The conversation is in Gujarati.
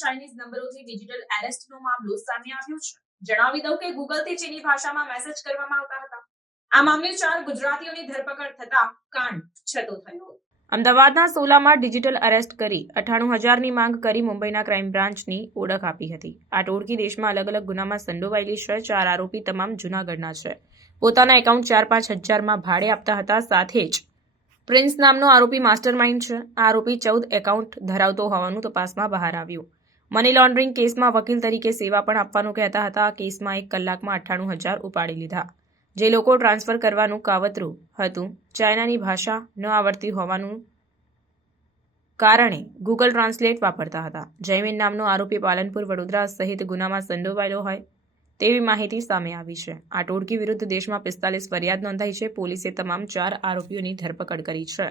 ચાઇનીઝ નંબરોથી ડિજિટલ એરેસ્ટનો મામલો સામે આવ્યો છે. જણાવી દઉં કે ગૂગલથી ચીની ભાષામાં મેસેજ કરવામાં આવતા હતા. આ મામલે ચાર ગુજરાતીઓની ધરપકડ થતા કાંડ છતો થયો. અમદાવાદના સોલામાં ડિજિટલ અરેસ્ટ કરી અઠ્ઠાણું હજારની માંગ કરી મુંબઈના ક્રાઇમ બ્રાન્ચની ઓળખ આપી હતી. આ ટોળકી દેશમાં અલગ અલગ ગુનામાં સંડોવાયેલી છે, ચાર આરોપી તમામ જૂનાગઢના છે. પોતાના એકાઉન્ટ ચાર પાંચ હજારમાં ભાડે આપતા હતા, સાથે જ પ્રિન્સ નામનો આરોપી માસ્ટરમાઇન્ડ છે. આ આરોપી ચૌદ એકાઉન્ટ ધરાવતો હોવાનું તપાસમાં બહાર આવ્યું. મની લોન્ડરિંગ કેસમાં વકીલ તરીકે સેવા પણ આપવાનું કહેતા હતા. આ કેસમાં એક કલાકમાં અઠ્ઠાણું હજાર ઉપાડી લીધા. જે લોકો ટ્રાન્સફર કરવાનું કાવતરું હતું, ચાઇનાની ભાષા ન આવડતી હોવાનું કારણે ગૂગલ ટ્રાન્સલેટ વાપરતા હતા. જયમીન નામનો આરોપી પાલનપુર વડોદરા સહિત ગુનામાં સંડોવાયેલો હોય તેવી માહિતી સામે આવી છે. આ ટોળકી વિરુદ્ધ દેશમાં પિસ્તાલીસ ફરિયાદ નોંધાઈ છે. પોલીસે તમામ ચાર આરોપીઓની ધરપકડ કરી છે.